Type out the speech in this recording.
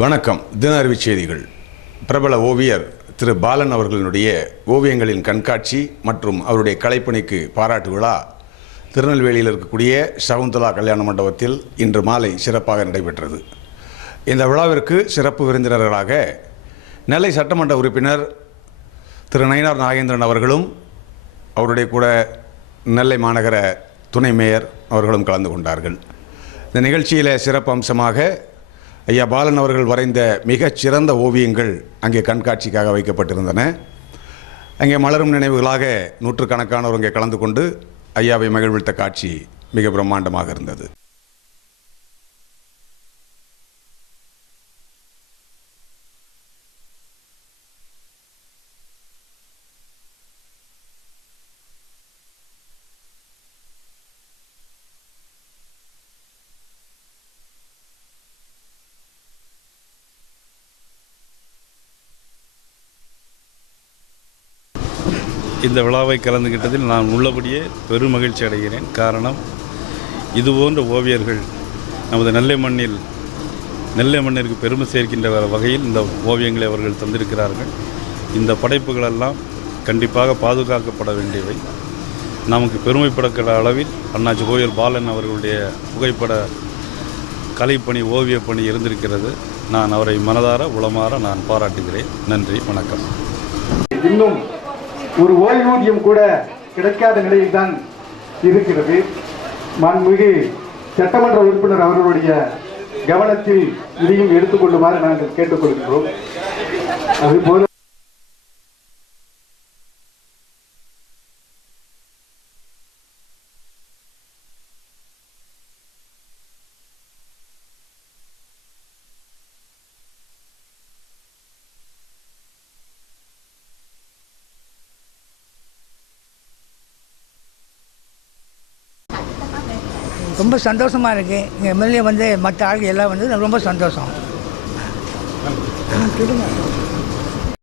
வணக்கம். தின அறிவிச் செய்திகள். பிரபல ஓவியர் திரு பாலன் அவர்களுடைய ஓவியங்களின் கண்காட்சி மற்றும் அவருடைய கலைப்பணிக்கு பாராட்டு விழா திருநெல்வேலியில் இருக்கக்கூடிய சகுந்தலா கல்யாண மண்டபத்தில் இன்று மாலை சிறப்பாக நடைபெற்றது. இந்த விழாவிற்கு சிறப்பு விருந்தினர்களாக நெல்லை சட்டமன்ற உறுப்பினர் திரு நயினார் நாகேந்திரன் அவர்களும் அவருடைய கூட நெல்லை மாநகர துணை மேயர் அவர்களும் கலந்து கொண்டார்கள். இந்த நிகழ்ச்சியில் சிறப்பு அம்சமாக ஐயா பாலன் அவர்கள் வரைந்த மிகச்சிறந்த ஓவியங்கள் அங்கே கண்காட்சிக்காக வைக்கப்பட்டிருந்தன. அங்கே மலரும் நினைவுகளாக நூற்றுக்கணக்கானோர் அங்கே கலந்து கொண்டு ஐயாவை மகிழ்வித்த காட்சி மிக பிரம்மாண்டமாக இருந்தது. இந்த விழாவை கலந்துகிட்டதில் நான் உள்ளபடியே பெரும் மகிழ்ச்சி அடைகிறேன். காரணம், இதுபோன்ற ஓவியர்கள் நமது நெல்லை மண்ணிற்கு பெருமை சேர்க்கின்ற வகையில் இந்த ஓவியங்களை அவர்கள் தந்திருக்கிறார்கள். இந்த படைப்புகளெல்லாம் கண்டிப்பாக பாதுகாக்கப்பட வேண்டியவை. நமக்கு பெருமைப்படக்கிற அளவில் அண்ணாச்சி ஓவியர் பாலன் அவர்களுடைய புகைப்பட கலைப்பணி ஓவியப்பணி இருந்திருக்கிறது. நான் அவரை மனதார உளமாற நான் பாராட்டுகிறேன். நன்றி, வணக்கம். இன்னும் ஒரு ஓய்வூதியம் கூட கிடைக்காத நிலையில் தான் இருக்கிறது. மாண்புமிகு சட்டமன்ற உறுப்பினர் அவர்களுடைய கவனத்தில் இதையும் எடுத்துக்கொள்ளுமாறு நாங்கள் கேட்டுக்கொள்கிறோம். அதுபோல ரொம்ப சந்தோஷமாக இருக்குது. இங்கே எம்எல்ஏ வந்து மற்ற ஆளுகள் எல்லாம் வந்து ரொம்ப சந்தோஷம்.